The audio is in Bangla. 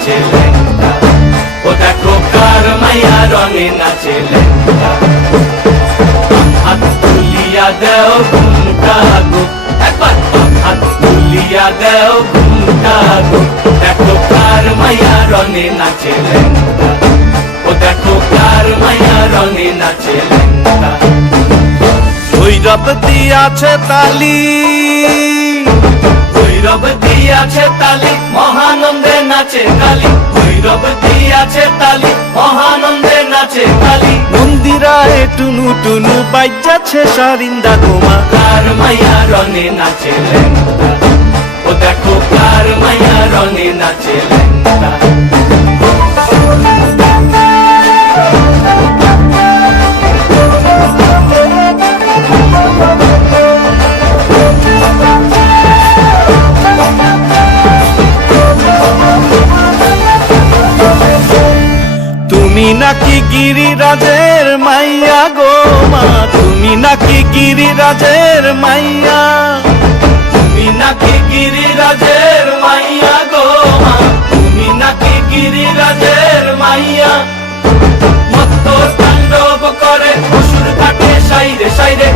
নাচে লেঙ্গা। ও দেখো কার মাইয়া রঙে নাচে লেঙ্গা। হাত তুলিয়া দেও ঘুমটা গো। একবার হাত তুলিয়া দেও ঘুমটা গো। দেখো কার মাইয়া রঙে নাচে লেঙ্গা। ও দেখো কার মাইয়া রঙে নাচে লেঙ্গা। ভৈরব দিয়াছে তালি। ভৈরব দিয়াছে তালি মহা টুনু টুনু বাজ্যাছে সারিন্দা তোমা। কার মায়া রনে নাচে ও দেখো কার মায়া রনে নাচে তুমি নাকি গিরিরাজের মাইয়া গো মা? তুমি নাকি গিরিরাজের মাইয়া? তুমি নাকি গিরিরাজের মাইয়া গো মা? তুমি নাকি গিরিরাজের মাইয়া? মত্ত তাণ্ডব করে সাইরে সাইরে